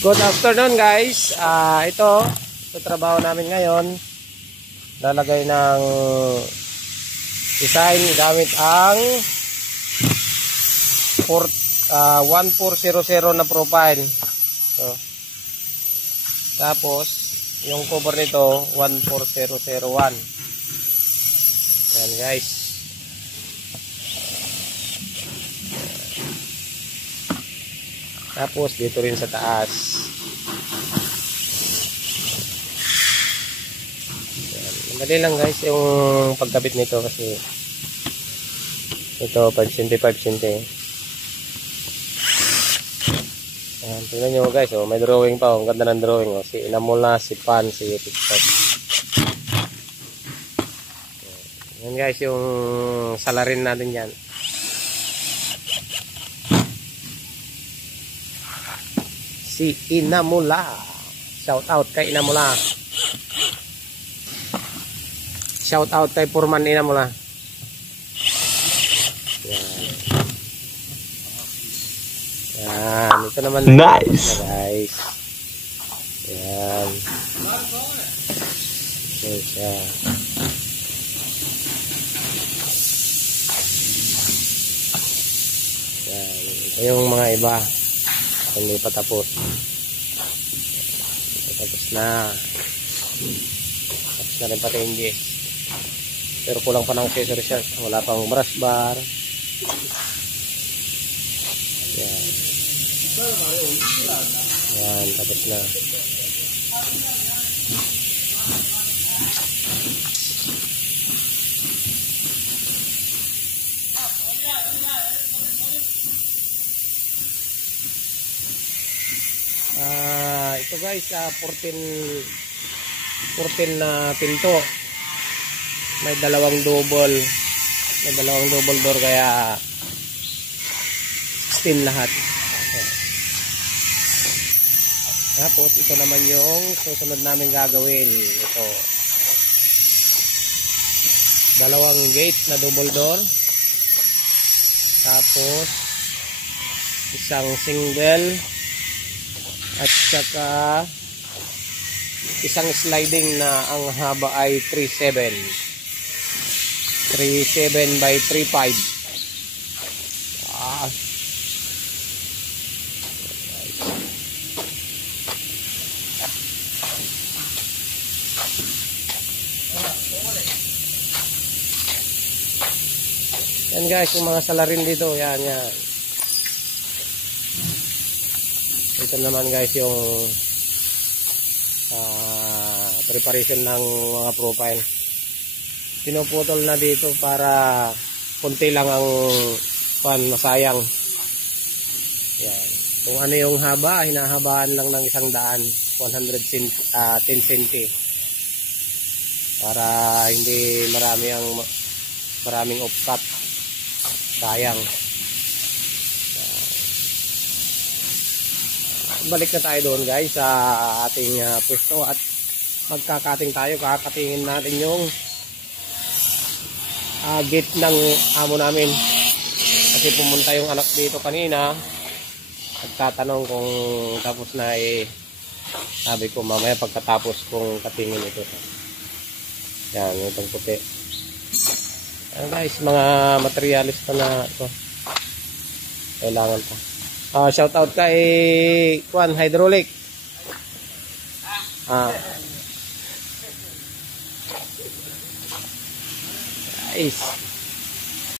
Good afternoon guys. Ito trabaho namin ngayon. Lalagay ng design gamit ang 1400 na profile. So, tapos yung cover nito 14001. Yan guys. Tapos dito rin sa taas. Yan. Madali lang guys yung pagkabit nito kasi ito 5 cm. Yan, tingnan nyo guys, oh, may drawing pa, oh. Ang ganda ng drawing, oh. Si Inamula, si Pan, si TikTok. Yan guys yung salarin natin yan. Si Inamula. Shout out kay Inamula. Shout out kay Purman Inamula. Yan. Ito naman. Nice. Guys. Yan. Okay siya. Yan. Ito yung mga iba. Hindi pa tapos. Tapos na. Tapos na rin pati hingi. Pero kulang pa ng accessories siya. Wala pang brush bar. Yan. Yan. Tapos na. Ito guys, 14 na pinto. May dalawang double door kaya 16 lahat. Tapos ito naman yung susunod namin gagawin. Ito. Dalawang gate na double door. Tapos isang single at saka isang sliding na ang haba ay 37 by 35. Yan guys, yung mga salarin dito, yan. Ito naman guys yung preparation ng mga profile. Pinuputol na dito para konti lang ang masayang. Yan. Kung ano yung haba, hinahabaan lang ng 100, 110 cm. Para hindi maraming off-cut. Sayang. Balik na tayo doon guys sa ating pwesto at magkakating tayo. Kakatingin natin yung gate ng amo namin kasi pumunta yung anak dito kanina, nagtatanong kung tapos na. Sabi ko mamaya pagkatapos kung katingin ito. Yan, itong puti. Yan guys, mga materialis pa na ito kailangan pa. Shout out kay Kwan Hydraulic. Guys.